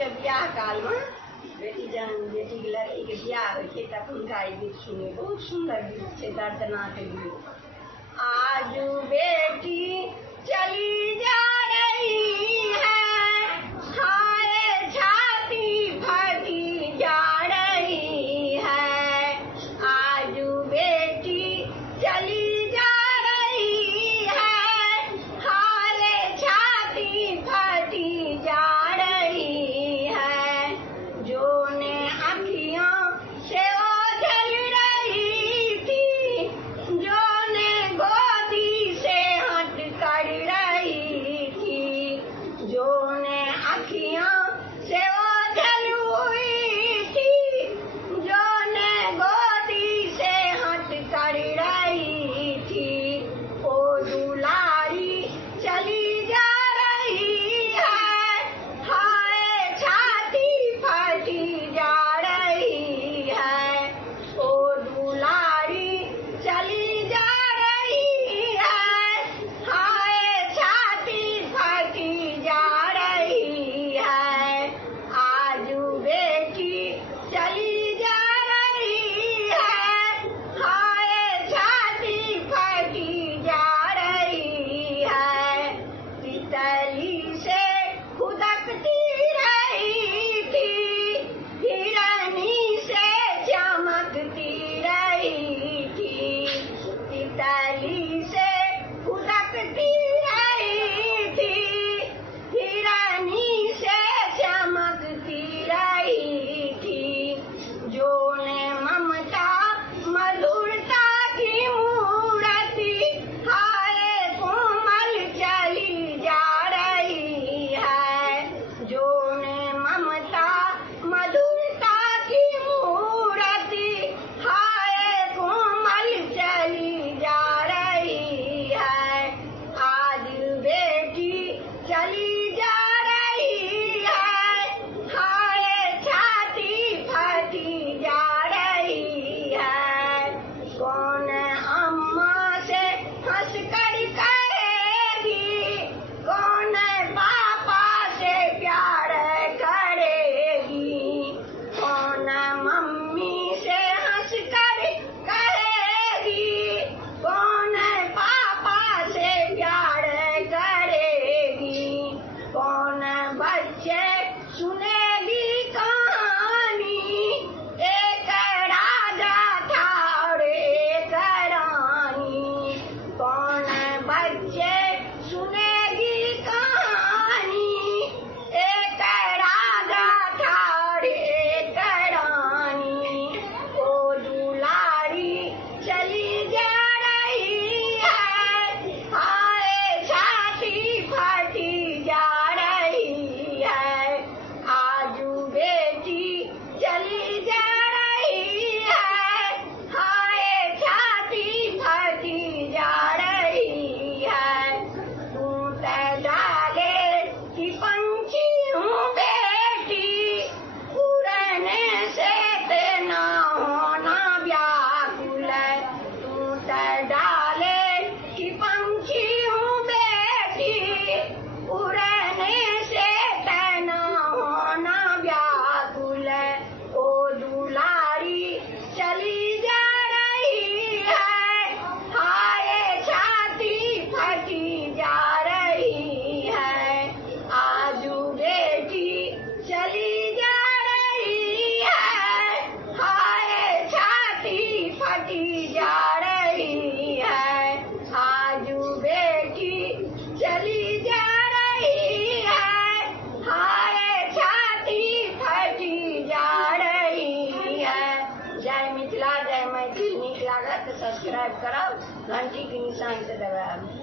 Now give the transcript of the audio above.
के बियाह काल में बेटी के लड़की के बियाह हो तब हुनका गीत सुने बहुत सुंदर गीत है, दर्दनाक गीत। आज बेटी चली जा रही है, हाय छाती फटी जा रही है। आज बेटी चली जा रही है, हाय छाती फटी जा रही है। जो ने अखियों से ओझल रही थी, जो ने गोदी से हट कर रही थी, जो ने अखियों से ओझल हुई थी, जो ने गोदी से हट कर रही थी, ओ दुलारी चली जा रही है, हाय छाती फटी जा रही है। ओ दुलारी चली जा रही है, हाय छाती फटी जा रही है। आज बेटी चली जा रही है, हाय छाती फटी जा रही है। तितली से खुदकती रही थी, हिरनी से चमकती रही थी। तितली से खुदकती रही थी, हिरनी से चमकती रही थी। जो ने ममता मधुरता की मूर्ति, हाय कोमल चली जा रही है। जो ने ममता मधुरता की मूर्ति, हाय कोमल चली जा रही है। आज बेटी चली जा रही है, हाय छाती फटी जा रही है। कौन अम्मा से हंस कर कहेगी, कौन पापा से प्यार करेगी, कौन मम्मी से हंस कर कहेगी, कौन पापा से प्यार करेगी, कौन बच्चे सुनेगी कहानी, एक राजा था और एक रानी। कौन बच्चे सुनेगी कहानी, एक राजा था और एक रानी। ओ दुलारी चली जा रही है, हाय छाती फटी जा रही है। आजू बेटी चली जा रही है, हाय छाती फटी जा रही है। टूट डाले कि पंछी हूँ बेटी, उड़ने से तेना होना व्याकुल। टूट डाले कि पंछी हूँ बेटी, उड़ने से तेना होना व्याकुल। ओ दुलारी चली जा रही है, हाय छाती फटी जा रही है। आजू बेटी चली जा रही है, हाय छाती फटी जा रही है। आजू बेटी चली जा रही है, हाय छाती फटी जा रही है। जय मिथिला, जय मैथिल। नीक लागत तो सब्सक्राइब करब, घंटी के निशान से दबाएब।